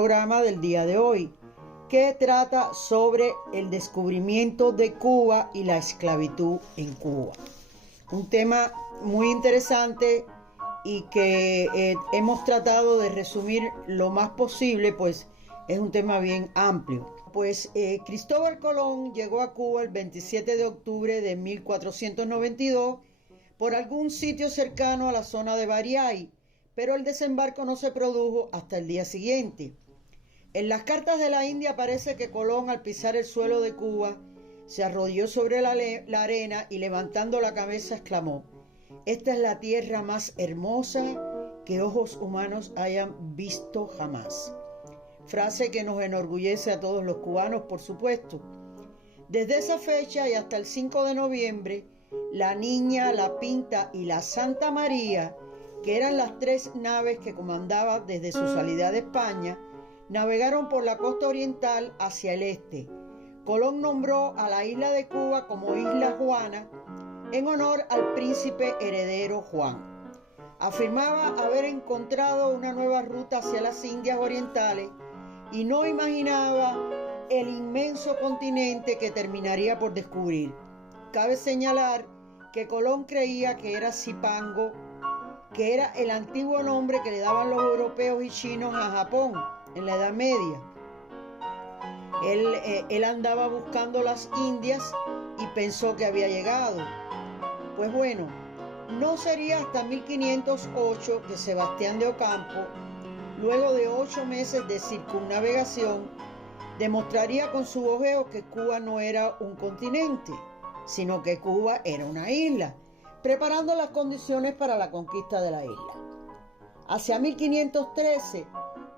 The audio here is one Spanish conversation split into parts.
programa del día de hoy, que trata sobre el descubrimiento de Cuba y la esclavitud en Cuba. Un tema muy interesante y que hemos tratado de resumir lo más posible, pues es un tema bien amplio. Pues Cristóbal Colón llegó a Cuba el 27 de octubre de 1492 por algún sitio cercano a la zona de Bariay, pero el desembarco no se produjo hasta el día siguiente. En las cartas de la India aparece que Colón, al pisar el suelo de Cuba, se arrodilló sobre la arena y levantando la cabeza exclamó: «Esta es la tierra más hermosa que ojos humanos hayan visto jamás». Frase que nos enorgullece a todos los cubanos, por supuesto. Desde esa fecha y hasta el 5 de noviembre, la Niña, la Pinta y la Santa María, que eran las tres naves que comandaba desde su salida de España, navegaron por la costa oriental hacia el este. Colón nombró a la isla de Cuba como Isla Juana en honor al príncipe heredero Juan. Afirmaba haber encontrado una nueva ruta hacia las Indias orientales y no imaginaba el inmenso continente que terminaría por descubrir. Cabe señalar que Colón creía que era Cipango, que era el antiguo nombre que le daban los europeos y chinos a Japón en la Edad Media. Él andaba buscando las Indias y pensó que había llegado. Pues bueno, no sería hasta 1508 que Sebastián de Ocampo, luego de 8 meses de circunnavegación, demostraría con su ojeo que Cuba no era un continente, sino que Cuba era una isla, preparando las condiciones para la conquista de la isla. Hacia 1513,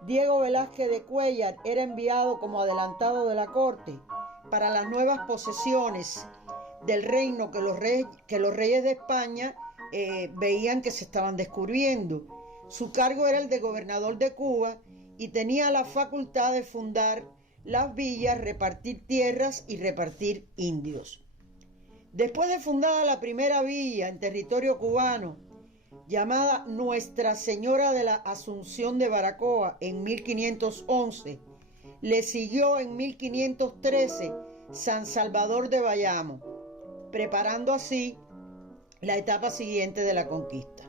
Diego Velázquez de Cuéllar era enviado como adelantado de la corte para las nuevas posesiones del reino que los reyes de España veían que se estaban descubriendo. Su cargo era el de gobernador de Cuba y tenía la facultad de fundar las villas, repartir tierras y repartir indios. Después de fundada la primera villa en territorio cubano, llamada Nuestra Señora de la Asunción de Baracoa en 1511, le siguió en 1513 San Salvador de Bayamo, preparando así la etapa siguiente de la conquista.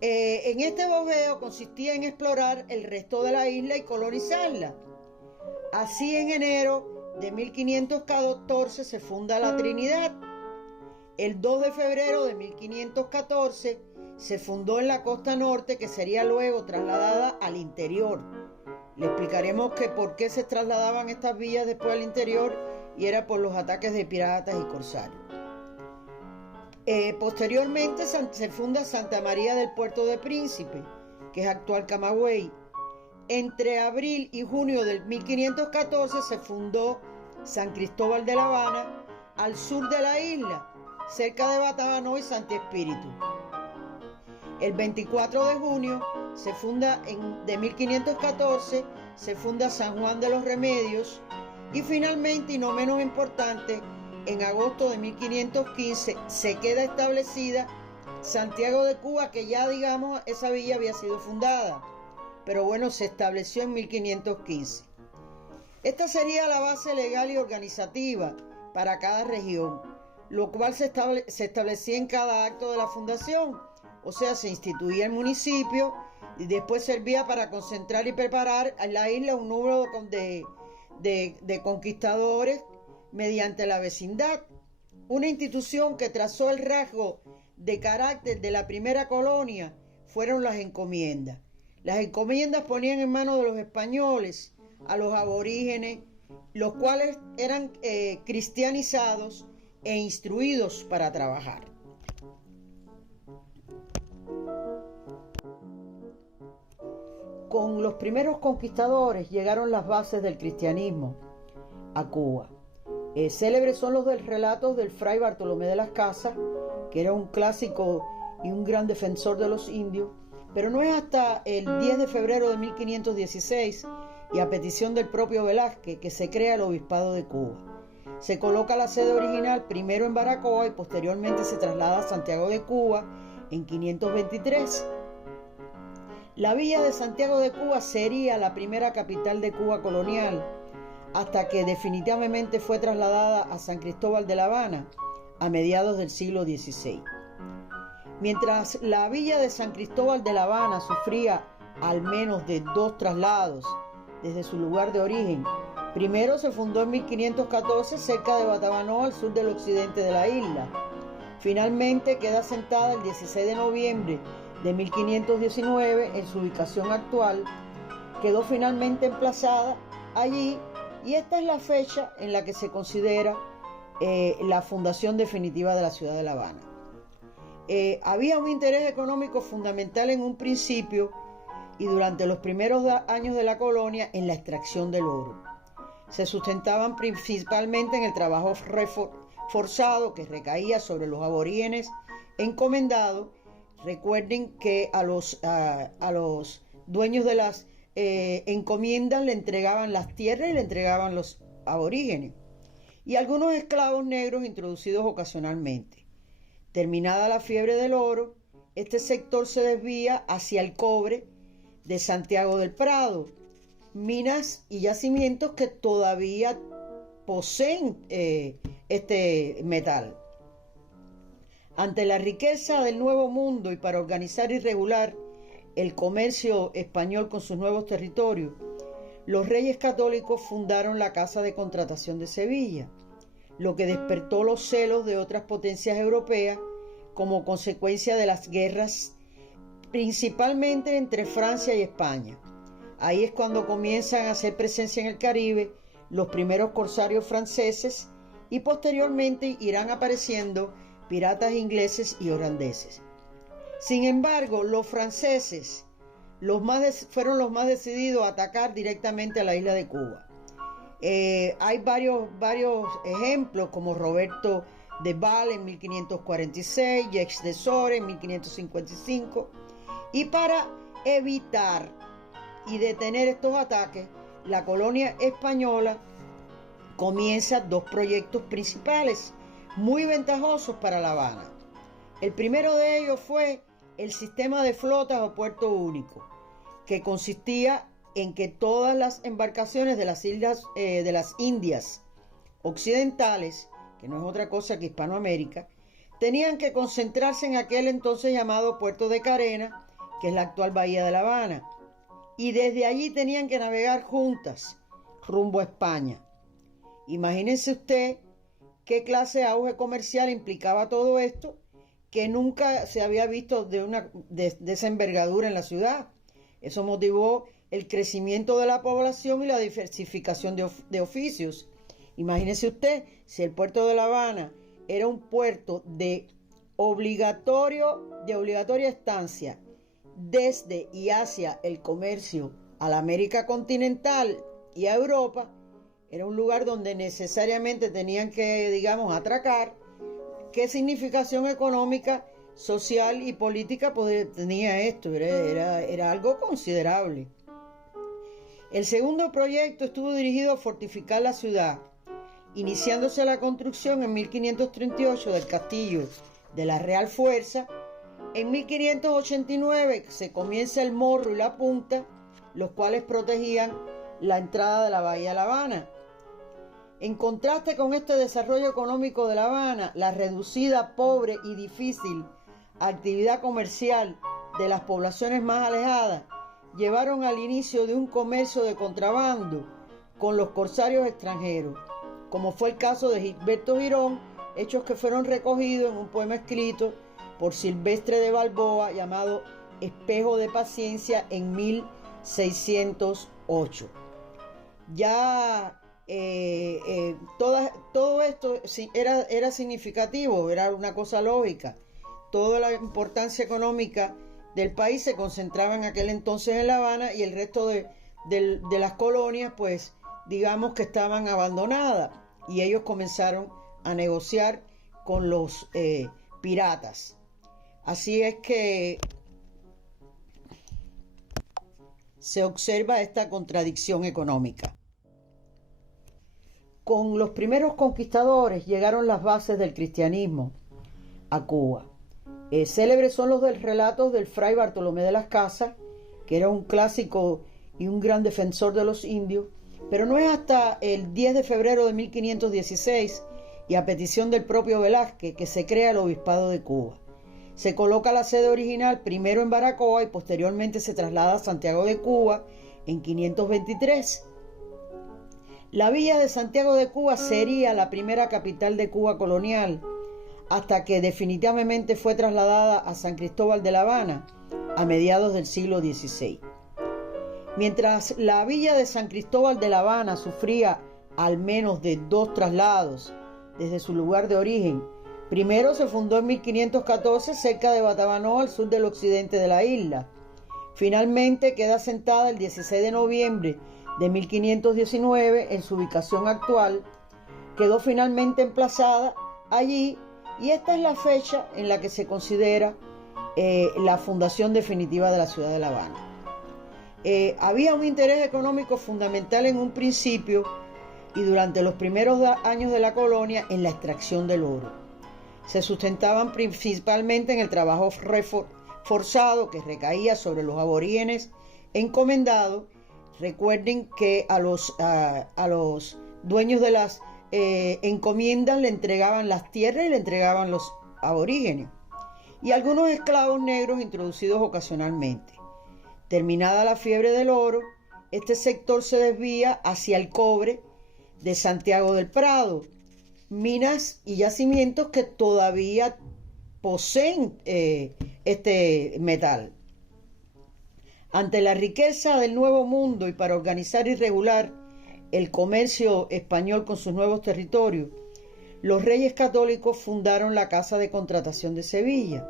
En este bojeo consistía en explorar el resto de la isla y colonizarla. Así, en enero de 1514 se funda la Trinidad. El 2 de febrero de 1514 se fundó en la costa norte, que sería luego trasladada al interior. Le explicaremos que por qué se trasladaban estas villas después al interior, y era por los ataques de piratas y corsarios. Posteriormente se funda Santa María del Puerto de Príncipe, que es actual Camagüey. Entre abril y junio del 1514 se fundó San Cristóbal de La Habana, al sur de la isla, cerca de Batabanó y Santi Espíritu. El 24 de junio de 1514 se funda San Juan de los Remedios, y finalmente, y no menos importante, en agosto de 1515 se queda establecida Santiago de Cuba, que ya, digamos, esa villa había sido fundada, pero bueno, se estableció en 1515. Esta sería la base legal y organizativa para cada región, lo cual se establecía en cada acto de la fundación. O sea, se instituía el municipio y después servía para concentrar y preparar en la isla un número de conquistadores mediante la vecindad. Una institución que trazó el rasgo de carácter de la primera colonia fueron las encomiendas. Las encomiendas ponían en manos de los españoles a los aborígenes, los cuales eran cristianizados e instruidos para trabajar. Con los primeros conquistadores llegaron las bases del cristianismo a Cuba. Célebres son los relatos del fray Bartolomé de las Casas, que era un clásico y un gran defensor de los indios, pero no es hasta el 10 de febrero de 1516, y a petición del propio Velázquez, que se crea el Obispado de Cuba. Se coloca la sede original primero en Baracoa y posteriormente se traslada a Santiago de Cuba en 523. La villa de Santiago de Cuba sería la primera capital de Cuba colonial, hasta que definitivamente fue trasladada a San Cristóbal de La Habana a mediados del siglo XVI. Mientras la villa de San Cristóbal de La Habana sufría al menos de 2 traslados desde su lugar de origen, primero se fundó en 1514 cerca de Batabanó, al sur del occidente de la isla. Finalmente queda asentada el 16 de noviembre de 1519 en su ubicación actual. Quedó finalmente emplazada allí y esta es la fecha en la que se considera la fundación definitiva de la ciudad de La Habana. Había un interés económico fundamental en un principio y durante los primeros años de la colonia en la extracción del oro. Se sustentaban principalmente en el trabajo forzado que recaía sobre los aborígenes encomendados. Recuerden que a los dueños de las encomiendas le entregaban las tierras y le entregaban los aborígenes y algunos esclavos negros introducidos ocasionalmente. Terminada la fiebre del oro, este sector se desvía hacia el cobre de Santiago del Prado, minas y yacimientos que todavía poseen este metal. Ante la riqueza del Nuevo Mundo y para organizar y regular el comercio español con sus nuevos territorios, los reyes católicos fundaron la Casa de Contratación de Sevilla, lo que despertó los celos de otras potencias europeas como consecuencia de las guerras principalmente entre Francia y España. Ahí es cuando comienzan a hacer presencia en el Caribe los primeros corsarios franceses y posteriormente irán apareciendo piratas ingleses y holandeses. Sin embargo, los franceses fueron los más decididos a atacar directamente a la isla de Cuba. Hay varios ejemplos como Roberto de Val en 1546, Jacques de Sore en 1555, y para evitar y detener estos ataques, la colonia española comienza 2 proyectos principales muy ventajosos para La Habana. El primero de ellos fue el sistema de flotas o puerto único, que consistía en que todas las embarcaciones de las islas de las Indias occidentales, que no es otra cosa que Hispanoamérica, tenían que concentrarse en aquel entonces llamado Puerto de Carena, que es la actual Bahía de La Habana, y desde allí tenían que navegar juntas rumbo a España. Imagínense usted qué clase de auge comercial implicaba todo esto, que nunca se había visto de esa envergadura en la ciudad. Eso motivó el crecimiento de la población y la diversificación de oficios. Imagínese usted, si el puerto de La Habana era un puerto de obligatoria estancia desde y hacia el comercio a la América continental y a Europa, era un lugar donde necesariamente tenían que, atracar. ¿Qué significación económica, social y política tenía esto? Era algo considerable. El segundo proyecto estuvo dirigido a fortificar la ciudad, iniciándose la construcción en 1538 del castillo de la Real Fuerza. En 1589 se comienza el Morro y la Punta, los cuales protegían la entrada de la Bahía de La Habana. En contraste con este desarrollo económico de La Habana, la reducida, pobre y difícil actividad comercial de las poblaciones más alejadas llevaron al inicio de un comercio de contrabando con los corsarios extranjeros, como fue el caso de Gilberto Girón, hechos que fueron recogidos en un poema escrito por Silvestre de Balboa llamado Espejo de Paciencia en 1608. Ya todo esto era significativo, era una cosa lógica. Toda la importancia económica del país se concentraba en aquel entonces en La Habana y el resto de las colonias, pues digamos que estaban abandonadas, y ellos comenzaron a negociar con los piratas. Así es que se observa esta contradicción económica. Con los primeros conquistadores llegaron las bases del cristianismo a Cuba. Célebres son los relatos del fray Bartolomé de las Casas, que era un clásico y un gran defensor de los indios, pero no es hasta el 10 de febrero de 1516 y a petición del propio Velázquez que se crea el Obispado de Cuba. Se coloca la sede original primero en Baracoa y posteriormente se traslada a Santiago de Cuba en 523. La villa de Santiago de Cuba sería la primera capital de Cuba colonial, hasta que definitivamente fue trasladada a San Cristóbal de La Habana a mediados del siglo XVI. Mientras la villa de San Cristóbal de La Habana sufría al menos de 2 traslados desde su lugar de origen, primero se fundó en 1514 cerca de Batabanó, al sur del occidente de la isla. Finalmente queda asentada el 16 de noviembre de 1519 en su ubicación actual. Quedó finalmente emplazada allí y esta es la fecha en la que se considera la fundación definitiva de la ciudad de La Habana. Había un interés económico fundamental en un principio y durante los primeros años de la colonia en la extracción del oro. Se sustentaban principalmente en el trabajo forzado que recaía sobre los aborígenes encomendados. Recuerden que a los dueños de las encomiendas le entregaban las tierras y le entregaban los aborígenes y algunos esclavos negros introducidos ocasionalmente. Terminada la fiebre del oro, este sector se desvía hacia el cobre de Santiago del Prado, minas y yacimientos que todavía poseen este metal. Ante la riqueza del Nuevo Mundo y para organizar y regular el comercio español con sus nuevos territorios, los reyes católicos fundaron la Casa de Contratación de Sevilla,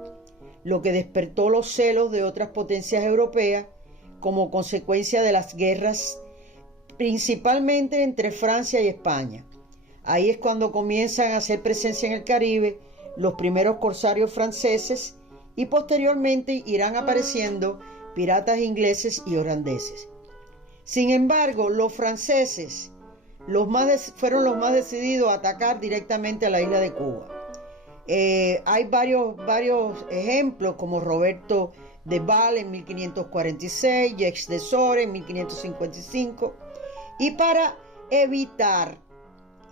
lo que despertó los celos de otras potencias europeas como consecuencia de las guerras, principalmente entre Francia y España. Ahí es cuando comienzan a hacer presencia en el Caribe los primeros corsarios franceses y posteriormente irán apareciendo piratas ingleses y holandeses. Sin embargo, los franceses fueron los más decididos a atacar directamente a la isla de Cuba. Hay varios ejemplos, como Roberto de Val en 1546, Jacques de Sore en 1555, y para evitar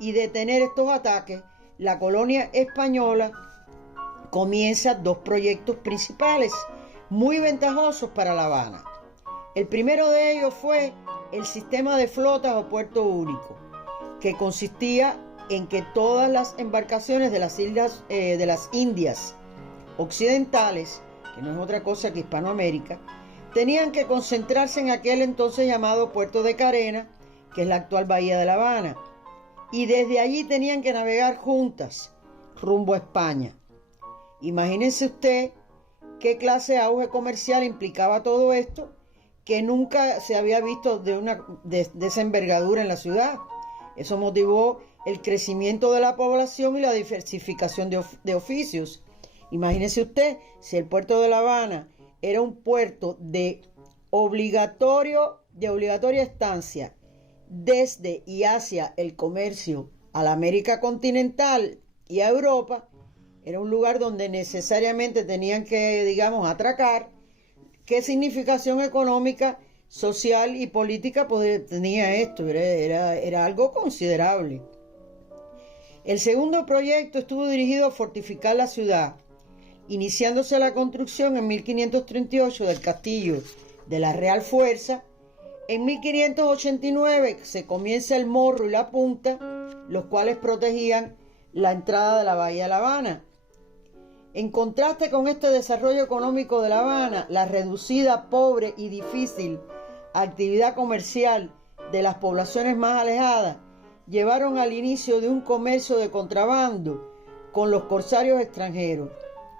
y detener estos ataques, la colonia española comienza 2 proyectos principales muy ventajosos para La Habana. El primero de ellos fue el sistema de flotas o puerto único, que consistía en que todas las embarcaciones de las islas de las Indias occidentales, que no es otra cosa que Hispanoamérica, tenían que concentrarse en aquel entonces llamado Puerto de Carena, que es la actual Bahía de La Habana, y desde allí tenían que navegar juntas rumbo a España. Imagínense usted qué clase de auge comercial implicaba todo esto, que nunca se había visto de esa envergadura en la ciudad. Eso motivó el crecimiento de la población y la diversificación de oficios. Imagínese usted, si el puerto de La Habana era un puerto de obligatoria estancia desde y hacia el comercio a la América continental y a Europa, era un lugar donde necesariamente tenían que, atracar. ¿Qué significación económica, social y política tenía esto? Era algo considerable. El segundo proyecto estuvo dirigido a fortificar la ciudad, iniciándose la construcción en 1538 del castillo de la Real Fuerza. En 1589 se comienza el Morro y la Punta, los cuales protegían la entrada de la Bahía de La Habana. En contraste con este desarrollo económico de La Habana, la reducida, pobre y difícil actividad comercial de las poblaciones más alejadas llevaron al inicio de un comercio de contrabando con los corsarios extranjeros,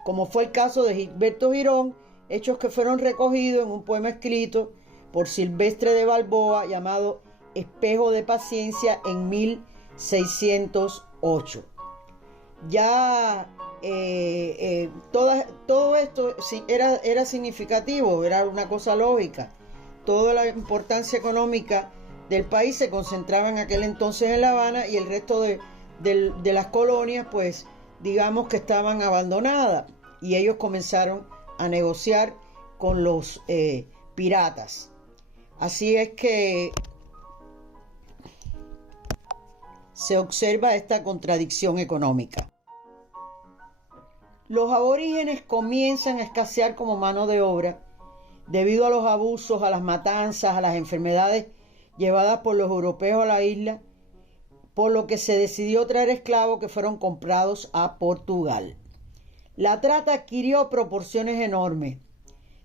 como fue el caso de Gilberto Girón, hechos que fueron recogidos en un poema escrito por Silvestre de Balboa llamado Espejo de Paciencia en 1608. Ya todo esto era significativo, era una cosa lógica. Toda la importancia económica del país se concentraba en aquel entonces en La Habana y el resto de las colonias, pues digamos que estaban abandonadas, y ellos comenzaron a negociar con los piratas. Así es que se observa esta contradicción económica. Los aborígenes comienzan a escasear como mano de obra debido a los abusos, a las matanzas, a las enfermedades llevadas por los europeos a la isla, por lo que se decidió traer esclavos que fueron comprados a Portugal. La trata adquirió proporciones enormes.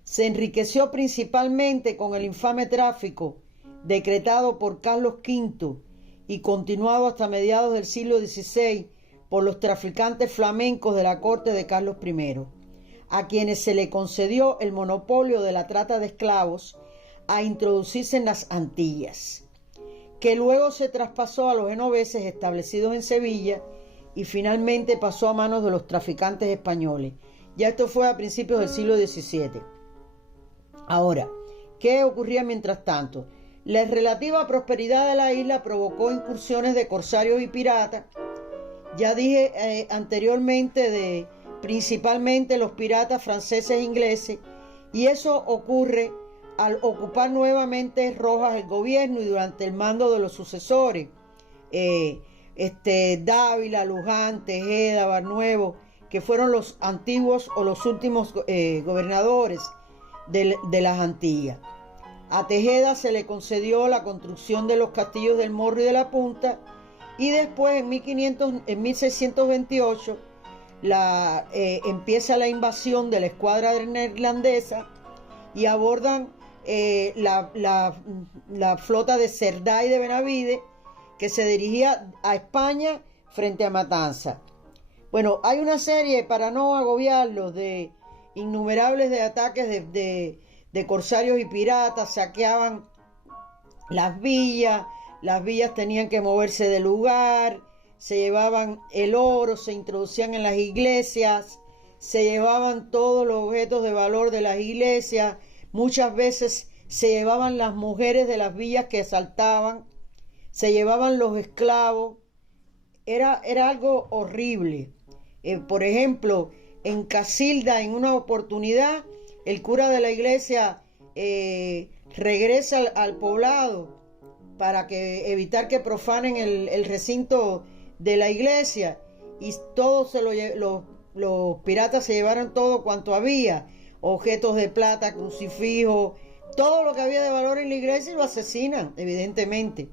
Se enriqueció principalmente con el infame tráfico decretado por Carlos V y continuado hasta mediados del siglo XVI por los traficantes flamencos de la corte de Carlos I, a quienes se le concedió el monopolio de la trata de esclavos a introducirse en las Antillas, que luego se traspasó a los genoveses establecidos en Sevilla y finalmente pasó a manos de los traficantes españoles. Ya esto fue a principios del siglo XVII. Ahora, ¿qué ocurría mientras tanto? La relativa prosperidad de la isla provocó incursiones de corsarios y piratas. Ya dije anteriormente de principalmente los piratas franceses e ingleses, y eso ocurre al ocupar nuevamente Rojas el gobierno y durante el mando de los sucesores, Dávila, Luján, Tejeda, Barnuevo, que fueron los antiguos o los últimos gobernadores de las Antillas. A Tejeda se le concedió la construcción de los castillos del Morro y de la Punta, y después en 1628 empieza la invasión de la escuadra neerlandesa y abordan la flota de Cerdá y de Benavides, que se dirigía a España frente a Matanza. Bueno, hay una serie, para no agobiarlos, de innumerables de ataques de corsarios y piratas. Saqueaban las villas tenían que moverse del lugar, se llevaban el oro, se introducían en las iglesias, se llevaban todos los objetos de valor de las iglesias, muchas veces se llevaban las mujeres de las villas que asaltaban, se llevaban los esclavos. Era algo horrible. Por ejemplo, en Casilda, en una oportunidad, el cura de la iglesia regresa al poblado para evitar que profanen el recinto de la iglesia, y todos los piratas se llevaron todo cuanto había, objetos de plata, crucifijos, todo lo que había de valor en la iglesia, y lo asesinan, evidentemente.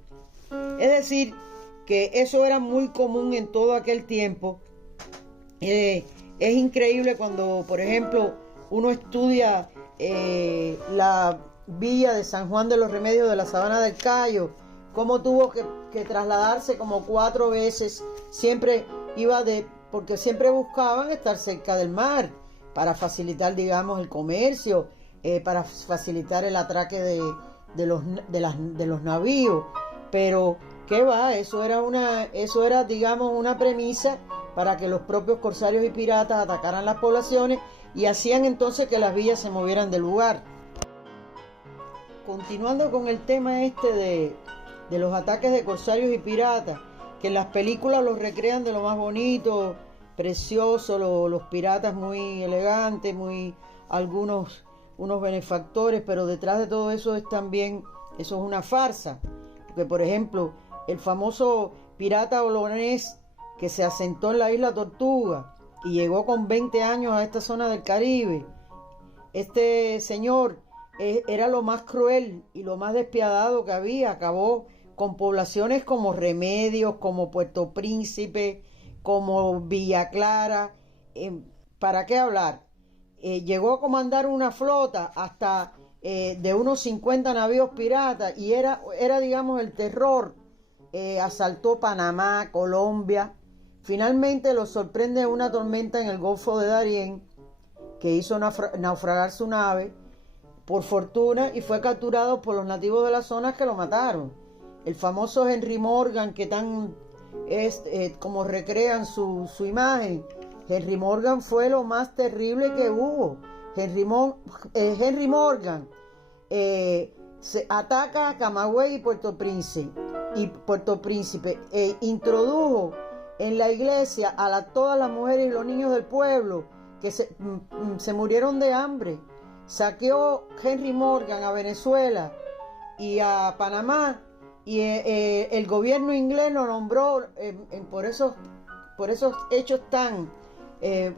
Es decir, que eso era muy común en todo aquel tiempo. Es increíble cuando, por ejemplo, uno estudia la villa de San Juan de los Remedios de la Sabana del Cayo, cómo tuvo que trasladarse como 4 veces, porque siempre buscaban estar cerca del mar para facilitar, digamos, el comercio, para facilitar el atraque de los navíos. Pero ¿qué va? Eso era, digamos, una premisa para que los propios corsarios y piratas atacaran las poblaciones y hacían entonces que las villas se movieran del lugar. Continuando con el tema de los ataques de corsarios y piratas, que en las películas los recrean de lo más bonito, precioso, los piratas muy elegantes, unos benefactores, pero detrás de todo eso eso es una farsa. Porque, por ejemplo, el famoso pirata olonés que se asentó en la isla Tortuga y llegó con 20 años a esta zona del Caribe, este señor era lo más cruel y lo más despiadado que había. Acabó con poblaciones como Remedios, como Puerto Príncipe, como Villa Clara. ¿Para qué hablar? Llegó a comandar una flota hasta de unos 50 navíos piratas y era digamos, el terror. Asaltó Panamá, Colombia. Finalmente lo sorprende una tormenta en el Golfo de Darién que hizo naufragar su nave, por fortuna, y fue capturado por los nativos de la zona, que lo mataron. El famoso Henry Morgan, que como recrean su imagen, Henry Morgan fue lo más terrible que hubo. Henry Morgan se ataca a Camagüey y Puerto Príncipe, introdujo en la iglesia a todas las mujeres y los niños del pueblo, que se murieron de hambre. saqueó Henry Morgan a Venezuela y a Panamá, y el gobierno inglés lo nombró por esos hechos tan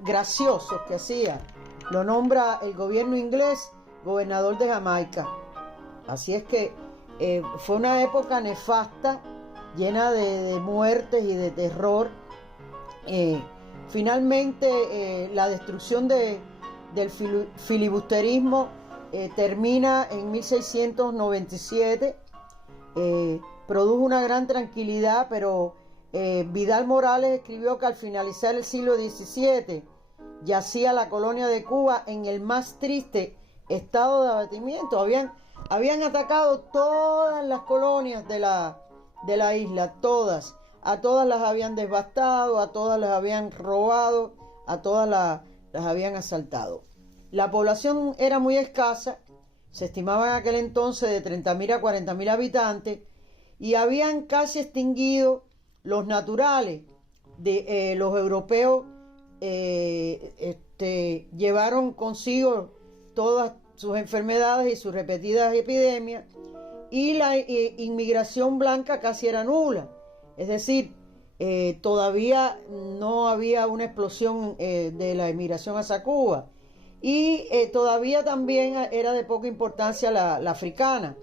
graciosos que hacía. Lo nombra el gobierno inglés gobernador de Jamaica. Así es que fue una época nefasta, llena de muertes y de terror. Finalmente, la destrucción del filibusterismo termina en 1697. Produjo una gran tranquilidad, pero Vidal Morales escribió que al finalizar el siglo XVII yacía la colonia de Cuba en el más triste estado de abatimiento. Habían atacado todas las colonias de la isla, todas. A todas las habían devastado, a todas las habían robado, a todas las habían asaltado. La población era muy escasa, se estimaba en aquel entonces de 30.000 a 40.000 habitantes, y habían casi extinguido los naturales. Los europeos llevaron consigo todas sus enfermedades y sus repetidas epidemias, y la inmigración blanca casi era nula. Es decir, todavía no había una explosión de la inmigración hacia Cuba, y todavía también era de poca importancia la africana.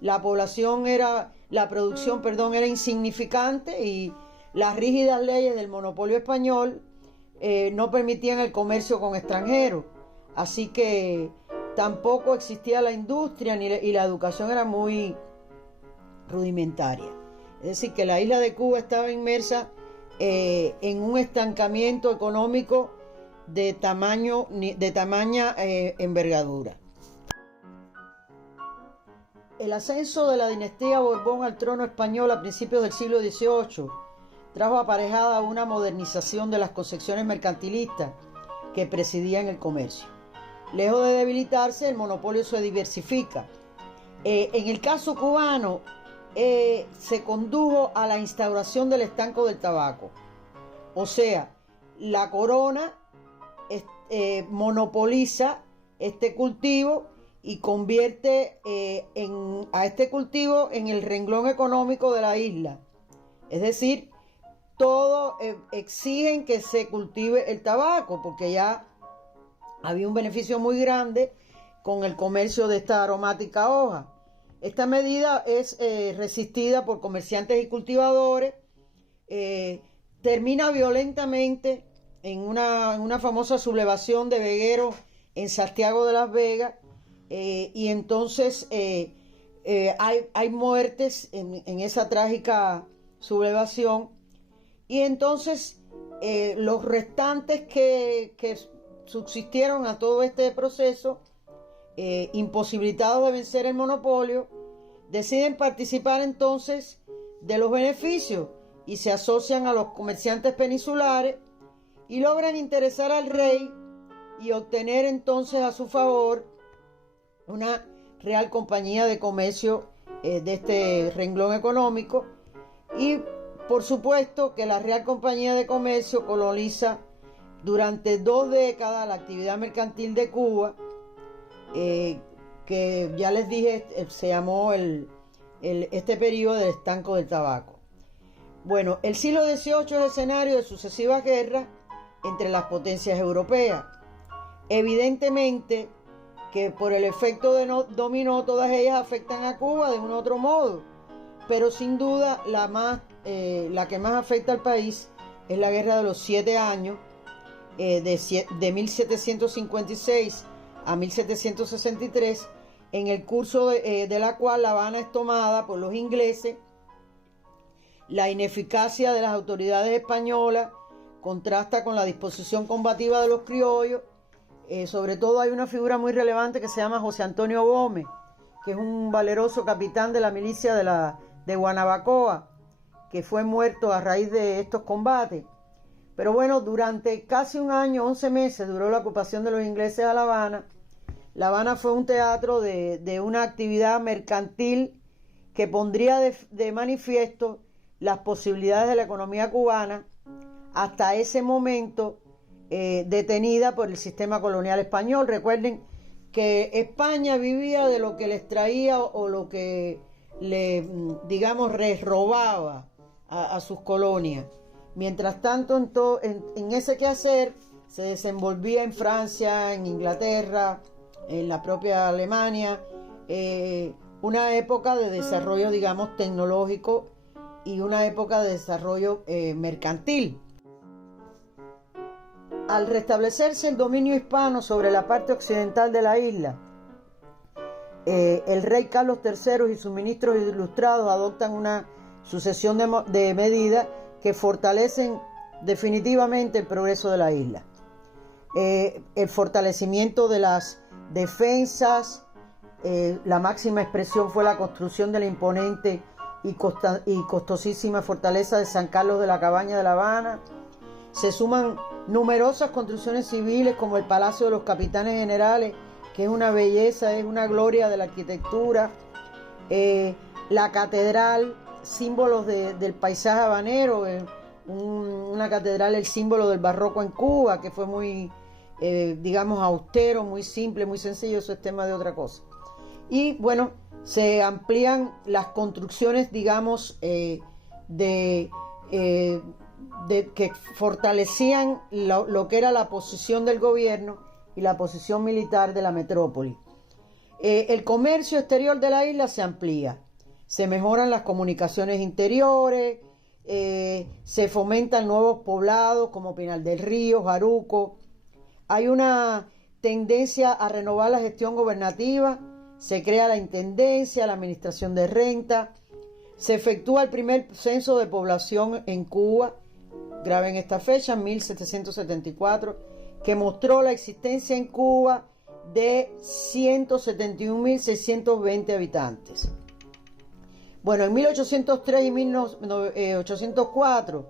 La producción era insignificante, y las rígidas leyes del monopolio español no permitían el comercio con extranjeros. Así que tampoco existía la industria y la educación era muy rudimentaria. Es decir, que la isla de Cuba estaba inmersa en un estancamiento económico de tamaña envergadura. El ascenso de la dinastía Borbón al trono español a principios del siglo XVIII trajo aparejada una modernización de las concepciones mercantilistas que presidían el comercio. Lejos de debilitarse, el monopolio se diversifica. En el caso cubano, se condujo a la instauración del estanco del tabaco. O sea, la corona monopoliza este cultivo y convierte a este cultivo en el renglón económico de la isla. Es decir, todos exigen que se cultive el tabaco, porque ya había un beneficio muy grande con el comercio de esta aromática hoja. Esta medida es resistida por comerciantes y cultivadores. Termina violentamente en una famosa sublevación de vegueros en Santiago de las Vegas, y entonces hay muertes en esa trágica sublevación, y entonces los restantes que subsistieron a todo este proceso, imposibilitados de vencer el monopolio, deciden participar entonces de los beneficios y se asocian a los comerciantes peninsulares y logran interesar al rey y obtener entonces a su favor una Real Compañía de Comercio de este renglón económico. Y por supuesto que la Real Compañía de Comercio coloniza durante 2 décadas la actividad mercantil de Cuba, que ya les dije, se llamó este periodo del estanco del tabaco. Bueno, el siglo XVIII es escenario de sucesivas guerras entre las potencias europeas. Evidentemente que por el efecto de dominó, todas ellas afectan a Cuba de un u otro modo, pero sin duda la que más afecta al país es la Guerra de los 7 años, de 1756 a 1763, en el curso de la cual La Habana es tomada por los ingleses. La ineficacia de las autoridades españolas contrasta con la disposición combativa de los criollos. Sobre todo hay una figura muy relevante que se llama José Antonio Gómez, que es un valeroso capitán de la milicia de Guanabacoa, que fue muerto a raíz de estos combates. Pero bueno, durante casi un año, 11 meses, duró la ocupación de los ingleses a La Habana. La Habana fue un teatro de una actividad mercantil que pondría de manifiesto las posibilidades de la economía cubana, hasta ese momento detenida por el sistema colonial español. Recuerden que España vivía de lo que les traía o lo que le, digamos, robaba a sus colonias. Mientras tanto, en ese quehacer se desenvolvía en Francia, en Inglaterra, en la propia Alemania, una época de desarrollo, digamos, tecnológico y una época de desarrollo mercantil. Al restablecerse el dominio hispano sobre la parte occidental de la isla, el rey Carlos III y sus ministros ilustrados adoptan una sucesión de medidas que fortalecen definitivamente el progreso de la isla. El fortalecimiento de las defensas, la máxima expresión fue la construcción de la imponente y costosísima fortaleza de San Carlos de la Cabaña de La Habana. Se suman numerosas construcciones civiles como el Palacio de los Capitanes Generales, que es una belleza, es una gloria de la arquitectura, la catedral, símbolos del paisaje habanero, una catedral, el símbolo del barroco en Cuba, que fue muy, digamos, austero, muy simple, muy sencillo, eso es tema de otra cosa. Y bueno, se amplían las construcciones, digamos, que fortalecían lo que era la posición del gobierno y la posición militar de la metrópoli. El comercio exterior de la isla se amplía, se mejoran las comunicaciones interiores, se fomentan nuevos poblados como Pinal del Río, Jaruco. Hay una tendencia a renovar la gestión gobernativa, se crea la intendencia, la administración de renta, se efectúa el primer censo de población en Cuba, graben esta fecha, 1774, que mostró la existencia en Cuba de 171.620 habitantes. Bueno, en 1803 y 1804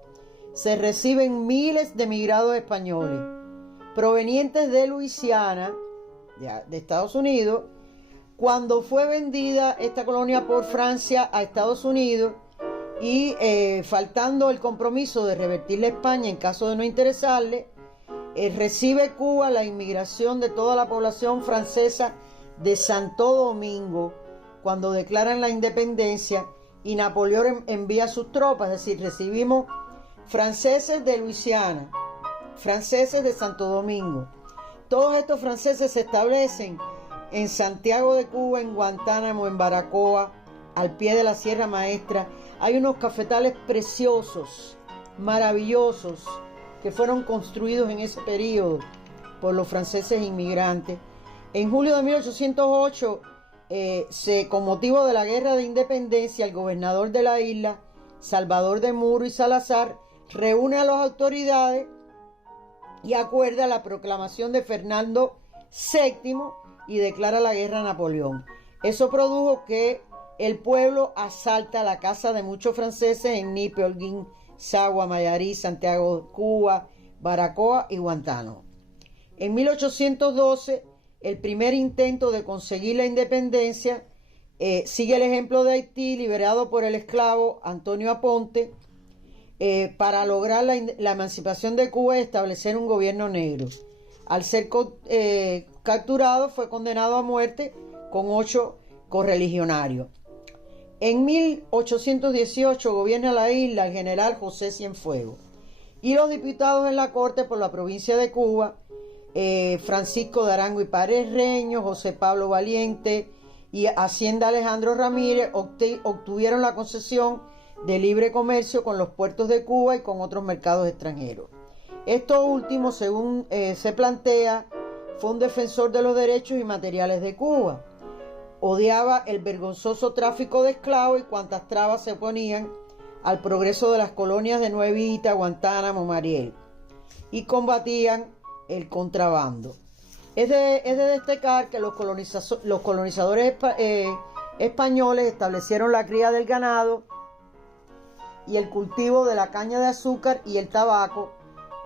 se reciben miles de migrados españoles provenientes de Luisiana, de Estados Unidos, cuando fue vendida esta colonia por Francia a Estados Unidos y faltando el compromiso de revertirle a España en caso de no interesarle, recibe Cuba la inmigración de toda la población francesa de Santo Domingo cuando declaran la independencia y Napoleón envía sus tropas, es decir, recibimos franceses de Luisiana, franceses de Santo Domingo. Todos estos franceses se establecen en Santiago de Cuba, en Guantánamo, en Baracoa, al pie de la Sierra Maestra. Hay unos cafetales preciosos, maravillosos, que fueron construidos en ese periodo por los franceses inmigrantes. En julio de 1808, con motivo de la Guerra de Independencia, el gobernador de la isla, Salvador de Muro y Salazar, reúne a las autoridades y acuerda la proclamación de Fernando VII y declara la guerra a Napoleón. Eso produjo que el pueblo asalta la casa de muchos franceses en Nipe, Holguín, Sagua, Mayarí, Santiago de Cuba, Baracoa y Guantánamo. En 1812, el primer intento de conseguir la independencia sigue el ejemplo de Haití, liberado por el esclavo Antonio Aponte, para lograr la emancipación de Cuba y establecer un gobierno negro. Al ser capturado, fue condenado a muerte con 8 correligionarios. En 1818 gobierna la isla el general José Cienfuegos y los diputados en la corte por la provincia de Cuba, Francisco de Arango y Párez Reño, José Pablo Valiente y Hacienda Alejandro Ramírez obtuvieron la concesión de libre comercio con los puertos de Cuba y con otros mercados extranjeros. Esto último, según se plantea, fue un defensor de los derechos y materiales de Cuba. Odiaba el vergonzoso tráfico de esclavos y cuantas trabas se oponían al progreso de las colonias de Nuevita, Guantánamo, Mariel, y combatían el contrabando. Es de destacar que los colonizadores españoles establecieron la cría del ganado y el cultivo de la caña de azúcar y el tabaco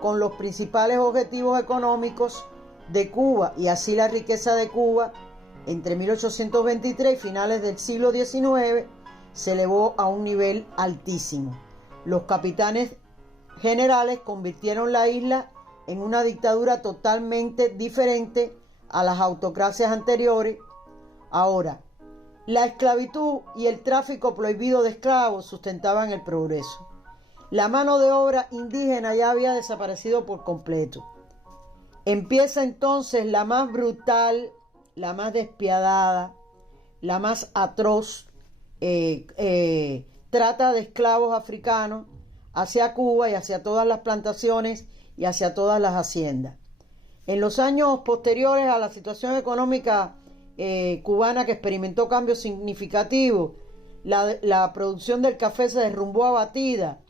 con los principales objetivos económicos de Cuba, y así la riqueza de Cuba entre 1823 y finales del siglo XIX se elevó a un nivel altísimo. Los capitanes generales convirtieron la isla en una dictadura totalmente diferente a las autocracias anteriores. Ahora, la esclavitud y el tráfico prohibido de esclavos sustentaban el progreso. La mano de obra indígena ya había desaparecido por completo. Empieza entonces la más brutal, la más despiadada, la más atroz trata de esclavos africanos hacia Cuba y hacia todas las plantaciones y hacia todas las haciendas. En los años posteriores a la situación económica cubana, que experimentó cambios significativos, la producción del café se derrumbó abatida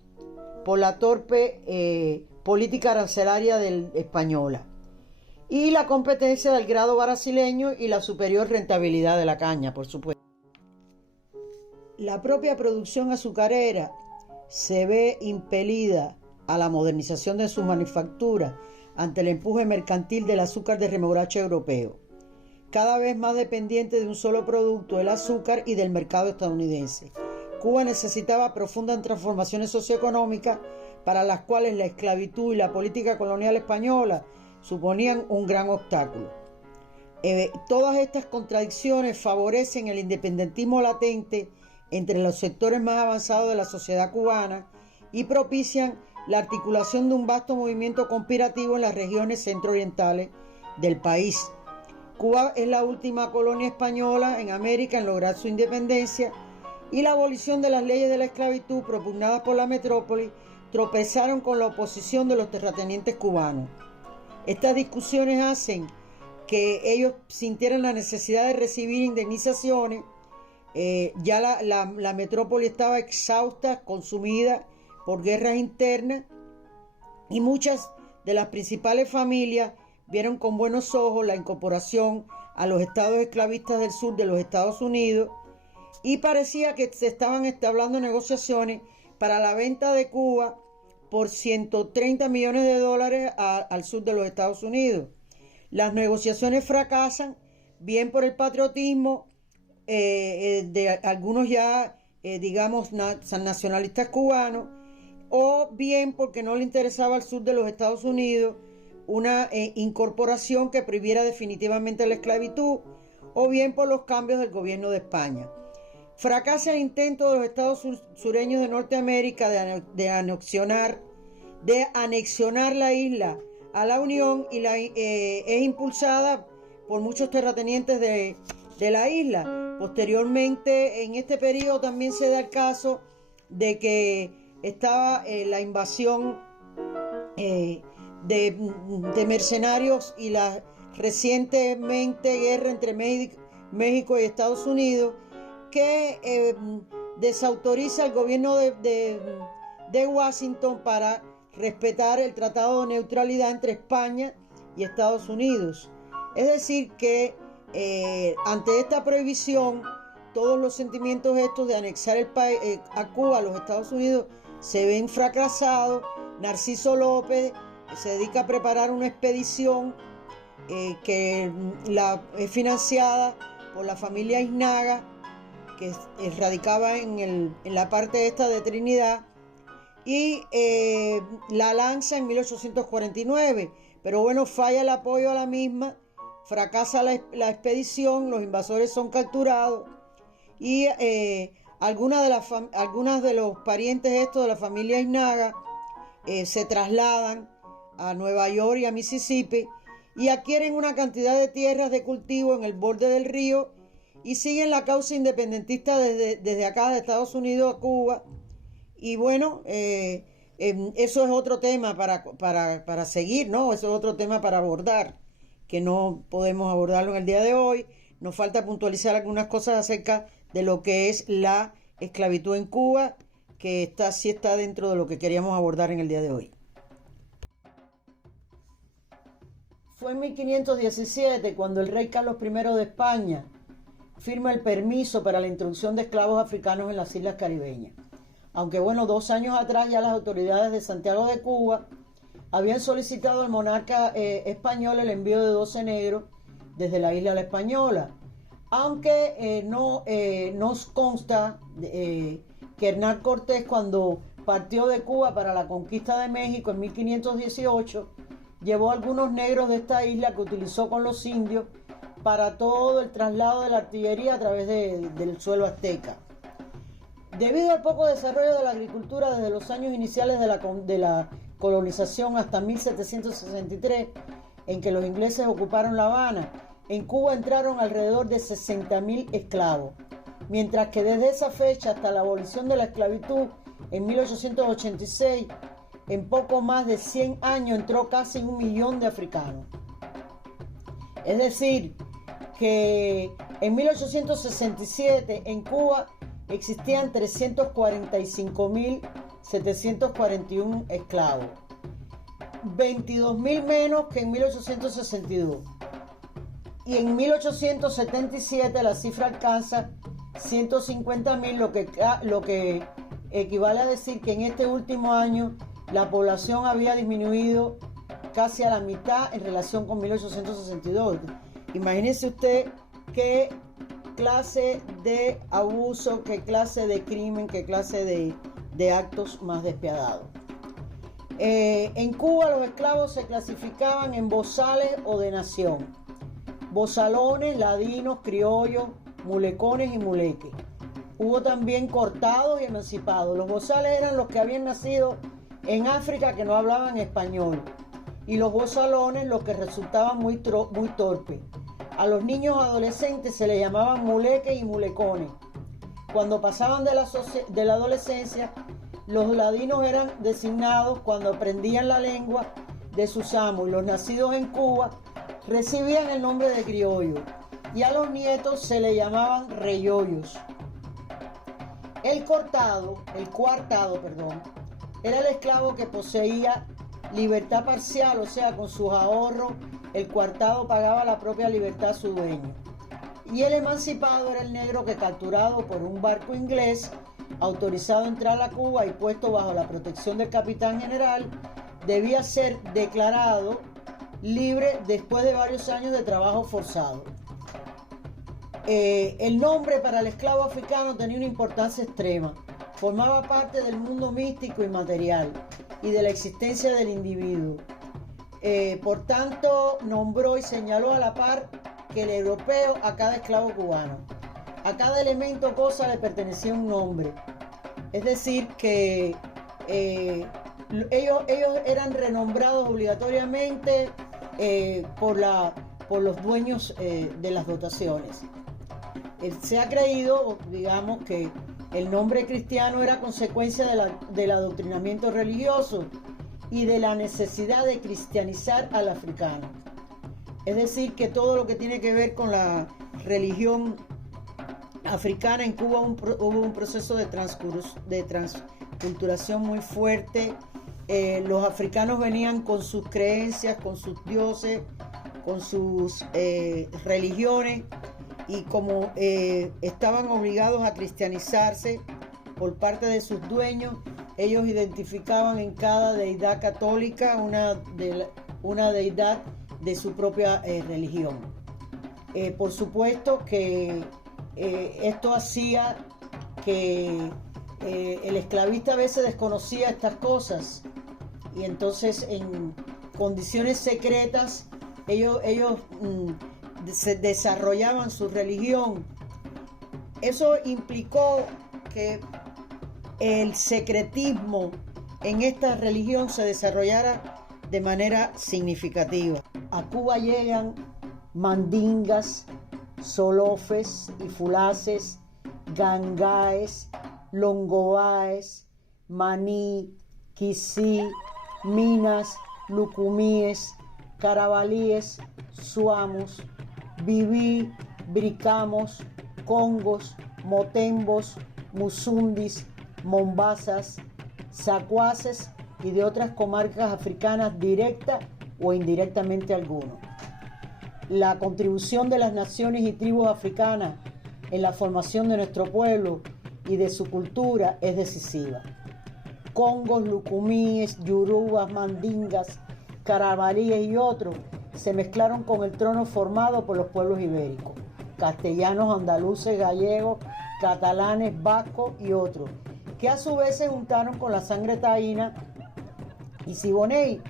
por la torpe política arancelaria española y la competencia del grado brasileño y la superior rentabilidad de la caña, por supuesto. La propia producción azucarera se ve impelida a la modernización de sus manufacturas ante el empuje mercantil del azúcar de remolacha europeo, cada vez más dependiente de un solo producto, el azúcar, y del mercado estadounidense. Cuba necesitaba profundas transformaciones socioeconómicas para las cuales la esclavitud y la política colonial española suponían un gran obstáculo. Todas estas contradicciones favorecen el independentismo latente entre los sectores más avanzados de la sociedad cubana y propician la articulación de un vasto movimiento conspirativo en las regiones centro-orientales del país. Cuba es la última colonia española en América en lograr su independencia, y la abolición de las leyes de la esclavitud propugnadas por la metrópoli tropezaron con la oposición de los terratenientes cubanos. Estas discusiones hacen que ellos sintieran la necesidad de recibir indemnizaciones. Ya la metrópoli estaba exhausta, consumida por guerras internas, y muchas de las principales familias vieron con buenos ojos la incorporación a los estados esclavistas del sur de los Estados Unidos, y parecía que se estaban entablando negociaciones para la venta de Cuba por $130 millones al sur de los Estados Unidos. Las negociaciones fracasan, bien por el patriotismo de algunos ya, nacionalistas cubanos, o bien porque no le interesaba al sur de los Estados Unidos una incorporación que prohibiera definitivamente la esclavitud, o bien por los cambios del gobierno de España. Fracasa el intento de los estados sureños de Norteamérica de anexionar la isla a la Unión, y es impulsada por muchos terratenientes de la isla. Posteriormente, en este periodo también se da el caso de que estaba la invasión de mercenarios y la recientemente guerra entre México y Estados Unidos, que desautoriza al gobierno de Washington para respetar el Tratado de Neutralidad entre España y Estados Unidos. Es decir, que ante esta prohibición, todos los sentimientos estos de anexar a Cuba a los Estados Unidos se ven fracasados. Narciso López se dedica a preparar una expedición que es financiada por la familia Iznaga, que radicaba en la parte esta de Trinidad, y la lanza en 1849, pero bueno, falla el apoyo a la misma, fracasa la expedición, los invasores son capturados, y algunas de los parientes estos de la familia Iznaga se trasladan a Nueva York y a Mississippi y adquieren una cantidad de tierras de cultivo en el borde del río, y siguen la causa independentista desde acá de Estados Unidos a Cuba. Y bueno, eso es otro tema para seguir, ¿no? Eso es otro tema para abordar, que no podemos abordarlo en el día de hoy. Nos falta puntualizar algunas cosas acerca de lo que es la esclavitud en Cuba, que sí está dentro de lo que queríamos abordar en el día de hoy. Fue en 1517 cuando el rey Carlos I de España firma el permiso para la introducción de esclavos africanos en las islas caribeñas. Aunque bueno, 2 años atrás ya las autoridades de Santiago de Cuba habían solicitado al monarca español el envío de 12 negros desde la isla La Española. Aunque no nos consta que Hernán Cortés, cuando partió de Cuba para la conquista de México en 1518, llevó a algunos negros de esta isla que utilizó con los indios para todo el traslado de la artillería a través del suelo azteca. Debido al poco desarrollo de la agricultura desde los años iniciales de la colonización hasta 1763, en que los ingleses ocuparon La Habana, en Cuba entraron alrededor de 60.000 esclavos, mientras que desde esa fecha hasta la abolición de la esclavitud en 1886, en poco más de 100 años entró casi 1 millón de africanos. Es decir, que en 1867 en Cuba existían 345.741 esclavos, 22.000 menos que en 1862. Y en 1877 la cifra alcanza 150.000, lo que equivale a decir que en este último año la población había disminuido casi a la mitad en relación con 1862. Imagínense usted qué clase de abuso, qué clase de crimen, qué clase de actos más despiadados. En Cuba los esclavos se clasificaban en bozales o de nación: bozalones, ladinos, criollos, mulecones y muleques. Hubo también cortados y emancipados. Los bozales eran los que habían nacido en África que no hablaban español, y los bozalones los que resultaban muy torpes. A los niños adolescentes se les llamaban muleques y mulecones. Cuando pasaban de la adolescencia, los ladinos eran designados cuando aprendían la lengua de sus amos, y los nacidos en Cuba recibían el nombre de criollo, y a los nietos se les llamaban reyollos. El coartado, era el esclavo que poseía libertad parcial, o sea, con sus ahorros, el coartado pagaba la propia libertad a su dueño. Y el emancipado era el negro que, capturado por un barco inglés, autorizado a entrar a Cuba y puesto bajo la protección del capitán general, debía ser declarado libre después de varios años de trabajo forzado. El nombre para el esclavo africano tenía una importancia extrema. Formaba parte del mundo místico y material y de la existencia del individuo. Por tanto, nombró y señaló a la par que el europeo a cada esclavo cubano. A cada elemento o cosa le pertenecía un nombre. Es decir, que ellos eran renombrados obligatoriamente por los dueños de las dotaciones. Se ha creído, digamos, que el nombre cristiano era consecuencia del adoctrinamiento religioso y de la necesidad de cristianizar al africano. Es decir, que todo lo que tiene que ver con la religión africana en Cuba hubo un proceso de transculturación muy fuerte. Los africanos venían con sus creencias, con sus dioses, con sus religiones, y como estaban obligados a cristianizarse por parte de sus dueños, ellos identificaban en cada deidad católica una deidad de su propia religión. Por supuesto que esto hacía que el esclavista a veces desconocía estas cosas, y entonces en condiciones secretas ellos desarrollaban su religión. Eso implicó que el secretismo en esta religión se desarrollara de manera significativa. A Cuba llegan mandingas, solofes y fulaces, gangaes, longoáes, maní, quisí, minas, lucumíes, carabalíes, suamos, bibí, bricamos, congos, motembos, musundis, mombasas, zacuaces y de otras comarcas africanas, directa o indirectamente alguno. La contribución de las naciones y tribus africanas en la formación de nuestro pueblo y de su cultura es decisiva. Congos, lucumíes, yorubas, mandingas, carabalíes y otros se mezclaron con el trono formado por los pueblos ibéricos, castellanos, andaluces, gallegos, catalanes, vascos y otros, que a su vez se juntaron con la sangre taína y siboney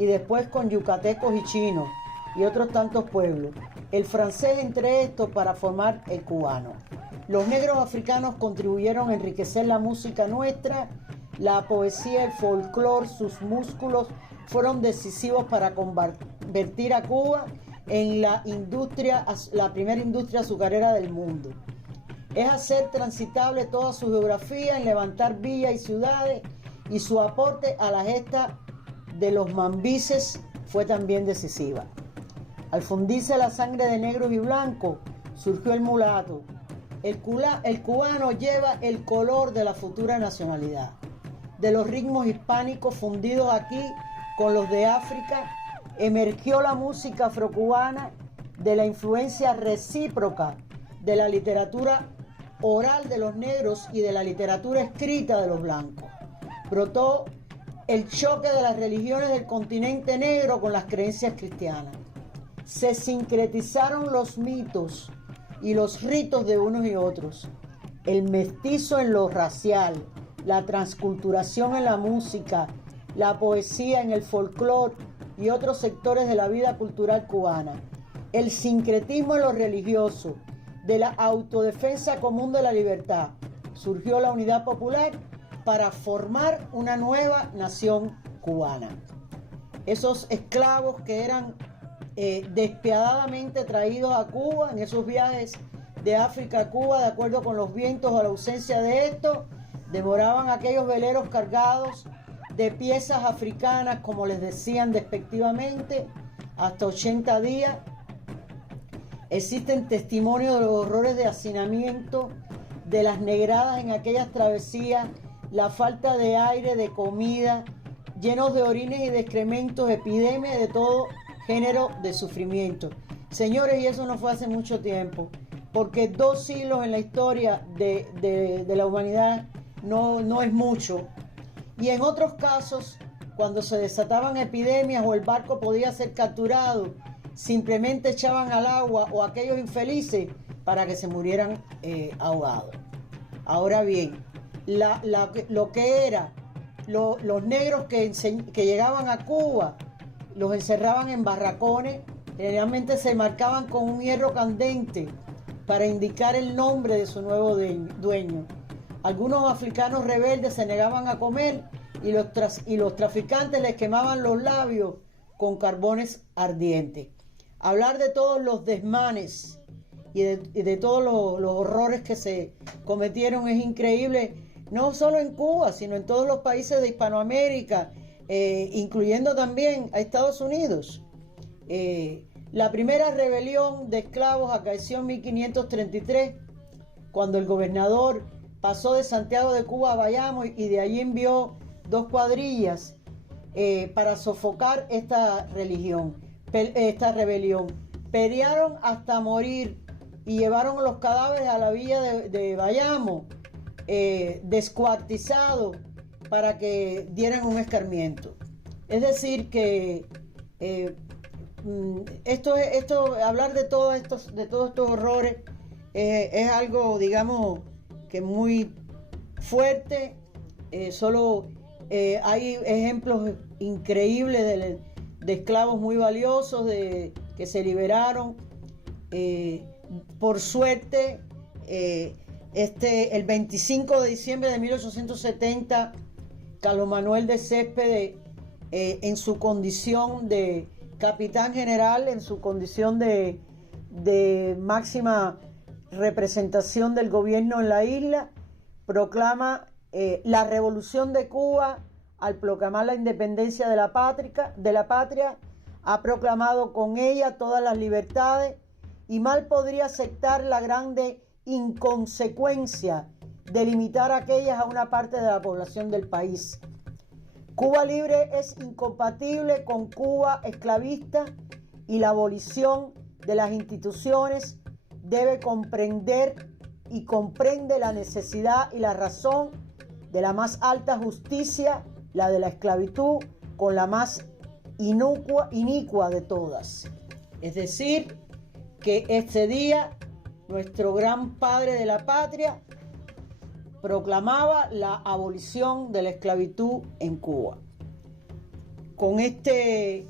y después con yucatecos y chinos y otros tantos pueblos. El francés entre estos para formar el cubano. Los negros africanos contribuyeron a enriquecer la música nuestra, la poesía, el folclore, sus músculos fueron decisivos para convertir a Cuba en la primera industria azucarera del mundo. Es hacer transitable toda su geografía, en levantar villas y ciudades, y su aporte a la gesta de los mambises fue también decisiva. Al fundirse la sangre de negros y blancos, surgió el mulato. El cubano lleva el color de la futura nacionalidad. De los ritmos hispánicos fundidos aquí con los de África, emergió la música afrocubana de la influencia recíproca de la literatura oral de los negros y de la literatura escrita de los blancos. Brotó el choque de las religiones del continente negro con las creencias cristianas. Se sincretizaron los mitos y los ritos de unos y otros. El mestizo en lo racial, la transculturación en la música, la poesía en el folclore y otros sectores de la vida cultural cubana. El sincretismo en lo religioso, de la autodefensa común de la libertad. Surgió la unidad popular para formar una nueva nación cubana. Esos esclavos que eran despiadadamente traídos a Cuba en esos viajes de África a Cuba, de acuerdo con los vientos o la ausencia de estos, demoraban aquellos veleros cargados de piezas africanas, como les decían despectivamente, hasta 80 días. Existen testimonios de los horrores de hacinamiento, de las negradas en aquellas travesías, la falta de aire, de comida, llenos de orines y de excrementos, epidemias de todo género de sufrimiento. Señores, y eso no fue hace mucho tiempo, porque 2 siglos en la historia de la humanidad no es mucho. Y en otros casos, cuando se desataban epidemias o el barco podía ser capturado, simplemente echaban al agua o aquellos infelices para que se murieran ahogados. Ahora bien, lo que era los negros que llegaban a Cuba, los encerraban en barracones, generalmente se marcaban con un hierro candente para indicar el nombre de su nuevo dueño. Algunos africanos rebeldes se negaban a comer y los traficantes les quemaban los labios con carbones ardientes. Hablar de todos los desmanes y de todos los horrores que se cometieron es increíble, no solo en Cuba, sino en todos los países de Hispanoamérica, incluyendo también a Estados Unidos. La primera rebelión de esclavos acaeció en 1533, cuando el gobernador pasó de Santiago de Cuba a Bayamo y de allí envió 2 cuadrillas para sofocar esta rebelión. Pelearon hasta morir y llevaron los cadáveres a la villa de Bayamo, descuartizados, para que dieran un escarmiento. Es decir que hablar de todos estos horrores es algo, digamos, que muy fuerte. Solo hay ejemplos increíbles de esclavos muy valiosos que se liberaron. Por suerte, el 25 de diciembre de 1870, Carlos Manuel de Céspedes, en su condición de capitán general, en su condición de máxima representación del gobierno en la isla, proclama la revolución de Cuba. Al proclamar la independencia de la patria, ha proclamado con ella todas las libertades, y mal podría aceptar la grande inconsecuencia de limitar aquellas a una parte de la población del país. Cuba libre es incompatible con Cuba esclavista, y la abolición de las instituciones debe comprender y comprende la necesidad y la razón de la más alta justicia, la de la esclavitud, con la más inicua de todas. Es decir, que este día nuestro gran padre de la patria proclamaba la abolición de la esclavitud en Cuba. con este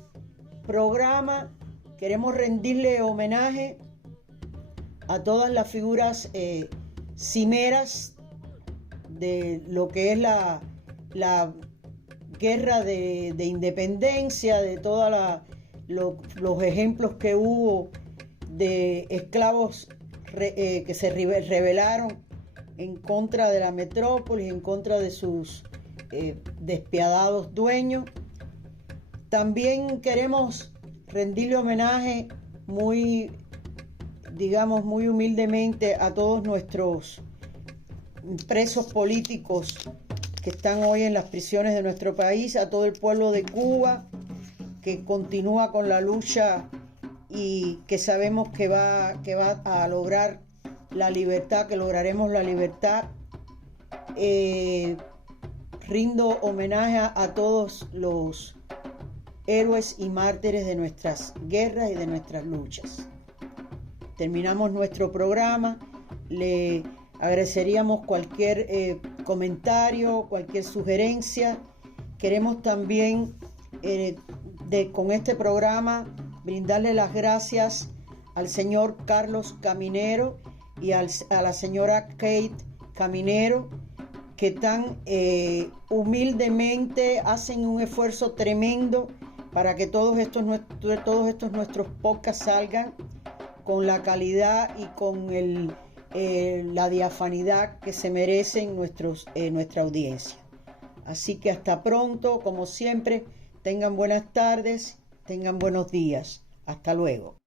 programa queremos rendirle homenaje a todas las figuras cimeras de lo que es la guerra de independencia, de todos los ejemplos que hubo de esclavos que se rebelaron en contra de la metrópolis, en contra de sus despiadados dueños. También queremos rendirle homenaje muy humildemente a todos nuestros presos políticos que están hoy en las prisiones de nuestro país, a todo el pueblo de Cuba que continúa con la lucha y que sabemos que va a lograr la libertad, que lograremos la libertad. Rindo homenaje a todos los héroes y mártires de nuestras guerras y de nuestras luchas. Terminamos nuestro programa. Le agradeceríamos cualquier comentario, cualquier sugerencia. Queremos también con este programa brindarle las gracias al señor Carlos Caminero y a la señora Kate Caminero, que tan humildemente hacen un esfuerzo tremendo para que todos estos nuestros podcasts salgan con la calidad y con la diafanidad que se merecen nuestra audiencia. Así que hasta pronto, como siempre, tengan buenas tardes, tengan buenos días. Hasta luego.